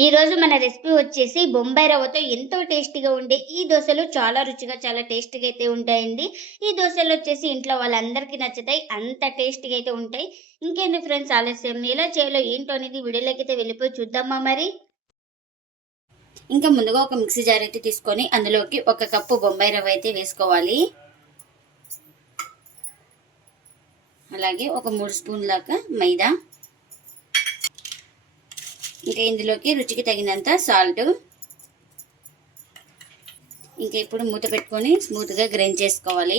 ఈ రోజు మన రెసిపీ వచ్చేసి బొంబాయి రవ్వతో ఎంతో టేస్టీగా ఉండే ఈ దోసలు చాలా రుచిగా చాలా టేస్టీగా అయితే ఉంటాయండి. ఈ దోసలు వచ్చేసి ఇంట్లో వాళ్ళందరికీ నచ్చుతాయి. అంత టేస్టీగా అయితే ఉంటాయి. ఇంకేంది ఫ్రెండ్స్ ఆలస్యం ఎలా చేయాలో ఏంటో అనేది వీడియోలోకి అయితే వెళ్ళిపోయి చూద్దామా మరి. ఇంకా ముందుగా ఒక మిక్సీ జార్ అయితే తీసుకొని అందులోకి 1 కప్పు బొంబాయి రవ్వ అయితే వేసుకోవాలి. అలాగే ఒక 3 స్పూన్ల దాకా మైదా, ఇంకా ఇందులోకి రుచికి తగినంత సాల్ట్. ఇంకా ఇప్పుడు మూత పెట్టుకొని స్మూత్గా గ్రైండ్ చేసుకోవాలి.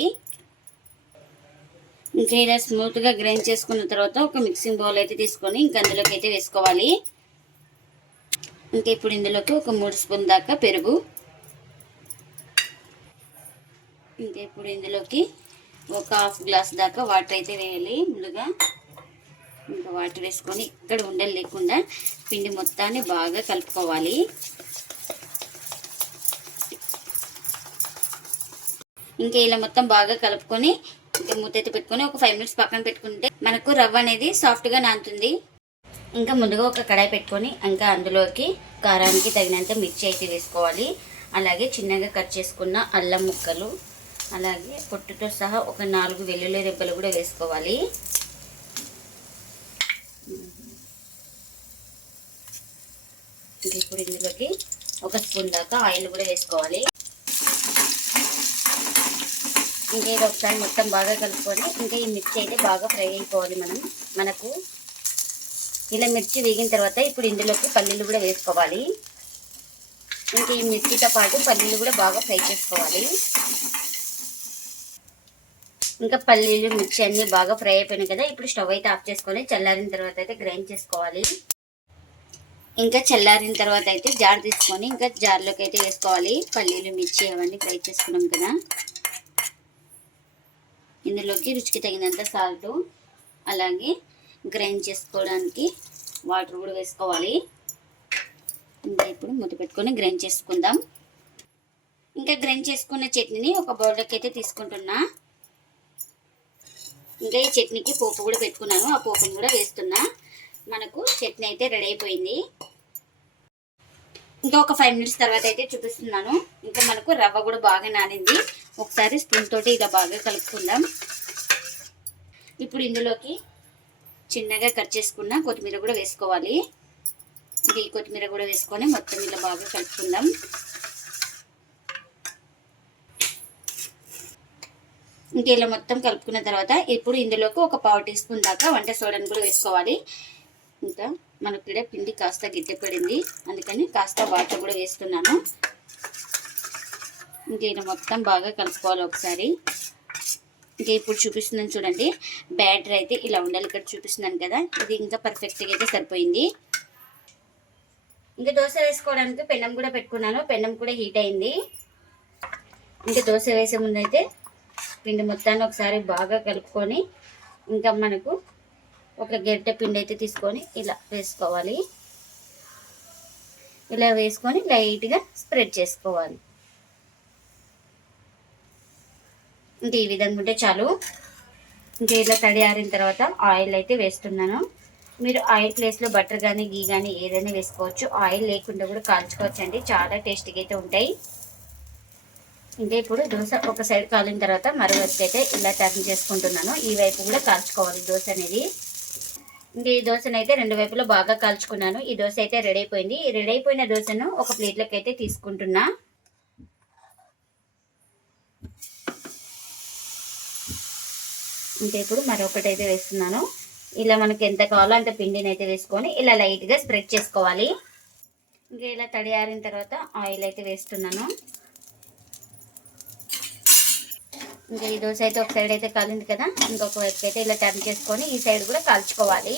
ఇంకా ఇలా స్మూత్గా గ్రైండ్ చేసుకున్న తర్వాత ఒక మిక్సింగ్ బౌల్ అయితే తీసుకొని ఇంకా అందులోకి అయితే వేసుకోవాలి. ఇంకా ఇప్పుడు ఇందులోకి ఒక 3 స్పూన్ దాకా పెరుగు, ఇంకా ఇప్పుడు ఇందులోకి ఒక హాఫ్ గ్లాస్ దాకా వాటర్ అయితే వేయాలి. ముందుగా ఇంకా వాటర్ వేసుకొని ఇక్కడ ఉండలు లేకుండా పిండి మొత్తాన్ని బాగా కలుపుకోవాలి. ఇంకా ఇలా మొత్తం బాగా కలుపుకొని ఇంకా మూత అయితే పెట్టుకొని ఒక 5 మినిట్స్ పక్కన పెట్టుకుంటే మనకు రవ్వ అనేది సాఫ్ట్గా నానుతుంది. ఇంకా ముందుగా ఒక కడాయి పెట్టుకొని ఇంకా అందులోకి కారానికి తగినంత మిర్చి అయితే వేసుకోవాలి. అలాగే చిన్నగా కట్ చేసుకున్న అల్లం ముక్కలు, అలాగే పొట్టుతో సహా ఒక 4 వెల్లుల్లి రెబ్బలు కూడా వేసుకోవాలి. ఇప్పుడు ఇందులోకి 1 స్పూన్ దాకా ఆయిల్ కూడా వేసుకోవాలి. ఇంకా ఇది ఒకసారి మొత్తం బాగా కలుపుకొని ఇంకా ఈ మిర్చి అయితే బాగా ఫ్రై అయిపోవాలి. మనకు ఇలా మిర్చి వేగిన తర్వాత ఇప్పుడు ఇందులోకి పల్లీలు కూడా వేసుకోవాలి. ఇంకా ఈ మిర్చితో పాటు పల్లీలు కూడా బాగా ఫ్రై చేసుకోవాలి. ఇంకా పల్లీలు మిర్చి అన్నీ బాగా ఫ్రై అయిపోయినాయి కదా. ఇప్పుడు స్టవ్ అయితే ఆఫ్ చేసుకొని చల్లారిన తర్వాత అయితే గ్రైండ్ చేసుకోవాలి. ఇంకా చల్లారిన తర్వాత అయితే జార్ తీసుకొని ఇంకా జార్లోకి అయితే వేసుకోవాలి. పల్లీలు మిర్చి అవన్నీ ఫ్రై చేసుకున్నాం కదా. ఇందులోకి రుచికి తగినంత సాల్ట్, అలాగే గ్రైండ్ చేసుకోవడానికి వాటర్ కూడా వేసుకోవాలి. ఇంకా ఇప్పుడు మూత పెట్టుకొని గ్రైండ్ చేసుకుందాం. ఇంకా గ్రైండ్ చేసుకున్న చట్నీని ఒక బౌల్లోకి అయితే తీసుకుంటున్నా. ఇంకా ఈ చట్నీకి పోపు కూడా పెట్టుకున్నాను, ఆ పోపుని కూడా వేస్తున్నా. మనకు చట్నీ అయితే రెడీ అయిపోయింది. ఇంకా ఒక 5 మినిట్స్ తర్వాత అయితే చూపిస్తున్నాను. ఇంకా మనకు రవ్వ కూడా బాగా నానింది. ఒకసారి స్పూన్ తోటి ఇలా బాగా కలుపుకుందాం. ఇప్పుడు ఇందులోకి చిన్నగా కట్ చేసుకున్న కొత్తిమీర కూడా వేసుకోవాలి. ఈ కొత్తిమీర కూడా వేసుకొని మొత్తం ఇలా బాగా కలుపుకుందాం. ఇంకా ఇలా మొత్తం కలుపుకున్న తర్వాత ఇప్పుడు ఇందులోకి ఒక 1/2 టీ స్పూన్ దాకా వంట సోడాని కూడా వేసుకోవాలి. ఇంకా మనకి ఇక్కడ పిండి కాస్త గట్టిపడింది, అందుకని కాస్త వాటర్ కూడా వేస్తున్నాను. ఇంకా ఇలా మొత్తం బాగా కలుపుకోవాలి ఒకసారి. ఇంకా ఇప్పుడు చూపిస్తున్నాను చూడండి, బ్యాటర్ అయితే ఇలా ఉండాలి. ఇక్కడ చూపిస్తున్నాను కదా, ఇది ఇంకా పర్ఫెక్ట్గా అయితే సరిపోయింది. ఇంకా దోశ వేసుకోవడానికి పెనం కూడా పెట్టుకున్నాను. పెనం కూడా హీట్ అయింది. ఇంకా దోశ వేసే ముందు అయితే పిండి మొత్తాన్ని ఒకసారి బాగా కలుపుకొని ఇంకా మనకు ఒక గరిటె పిండి అయితే తీసుకొని ఇలా వేసుకోవాలి. ఇలా వేసుకొని లైట్గా స్ప్రెడ్ చేసుకోవాలి. ఇంకా ఈ విధంగా ఉంటే చాలు. ఇంకా ఇలా తడి ఆరిన తర్వాత ఆయిల్ అయితే వేస్తున్నాను. మీరు ఆయిల్ ప్లేస్లో బటర్ కానీ గీ కానీ ఏదైనా వేసుకోవచ్చు. ఆయిల్ లేకుండా కూడా కాల్చుకోవచ్చు అండి, చాలా టేస్టీగా అయితే ఉంటాయి. ఇంకా ఇప్పుడు దోశ ఒక సైడ్ కాలిన తర్వాత మరో వైపు అయితే ఇలా టర్న్ చేసుకుంటున్నాను. ఈ వైపు కూడా కాల్చుకోవాలి దోశ అనేది. ఇంకా ఈ దోశను అయితే 2 వైపులో బాగా కాల్చుకున్నాను. ఈ దోశ అయితే రెడీ అయిపోయింది. ఈ రెడీ అయిపోయిన దోశను ఒక ప్లేట్లోకి అయితే తీసుకుంటున్నా. ఇంకా ఇప్పుడు మరొకటి అయితే వేస్తున్నాను. ఇలా మనకి ఎంత కావాలో అంత పిండిని అయితే వేసుకొని ఇలా లైట్గా స్ప్రెడ్ చేసుకోవాలి. ఇంకా ఇలా తడి ఆరిన తర్వాత ఆయిల్ అయితే వేస్తున్నాను. ఇంకా ఈ దోశ అయితే ఒక సైడ్ అయితే కాలింది కదా, ఇంకొక వైపు అయితే ఇలా టర్న్ చేసుకొని ఈ సైడ్ కూడా కాల్చుకోవాలి.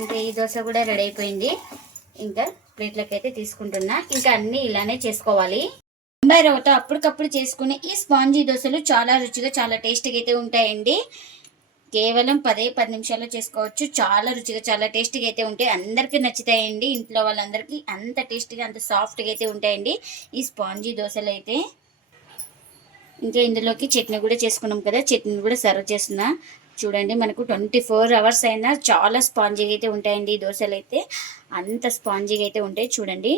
ఇంకా ఈ దోశ కూడా రెడీ అయిపోయింది. ఇంకా ప్లేట్లోకి అయితే తీసుకుంటున్నా. ఇంకా అన్నీ ఇలానే చేసుకోవాలి. బొంబాయి రవ్వతో అప్పటికప్పుడు చేసుకునే ఈ స్పాంజీ దోశలు చాలా రుచిగా చాలా టేస్టీగా అయితే ఉంటాయండి. కేవలం 10 నిమిషాల్లో చేసుకోవచ్చు. చాలా రుచిగా చాలా టేస్టీగా అయితే ఉంటాయి. అందరికీ నచ్చుతాయండి. ఇంట్లో వాళ్ళందరికీ అంత టేస్టీగా అంత సాఫ్ట్గా అయితే ఉంటాయండి ఈ స్పాంజీ దోశలు అయితే. ఇంకా ఇందులోకి చట్నీ కూడా చేసుకున్నాం కదా, చట్నీ కూడా సర్వ్ చేస్తున్నా. చూడండి మనకు 24 hours అయినా చాలా స్పాంజీగా అయితే ఉంటాయండి ఈ దోశలు అయితే. అంత స్పాంజీగా అయితే ఉంటాయి చూడండి.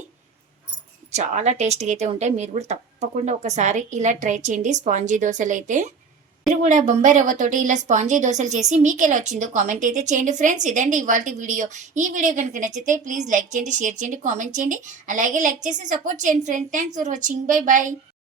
చాలా టేస్టీగా అయితే ఉంటాయి. మీరు కూడా తప్పకుండా ఒకసారి ఇలా ట్రై చేయండి స్పాంజీ దోశలు అయితే. మీరు కూడా బొంబాయి రవ్వతోటి ఇలా స్పాంజీ దోశలు చేసి మీకు ఎలా వచ్చిందో కామెంట్ అయితే చేయండి ఫ్రెండ్స్. ఇదండి ఇవాళ వీడియో. ఈ వీడియో కనుక నచ్చితే ప్లీజ్ లైక్ చేయండి, షేర్ చేయండి, కామెంట్ చేయండి. అలాగే లైక్ చేసి సపోర్ట్ చేయండి friends. Thanks for watching. Bye bye.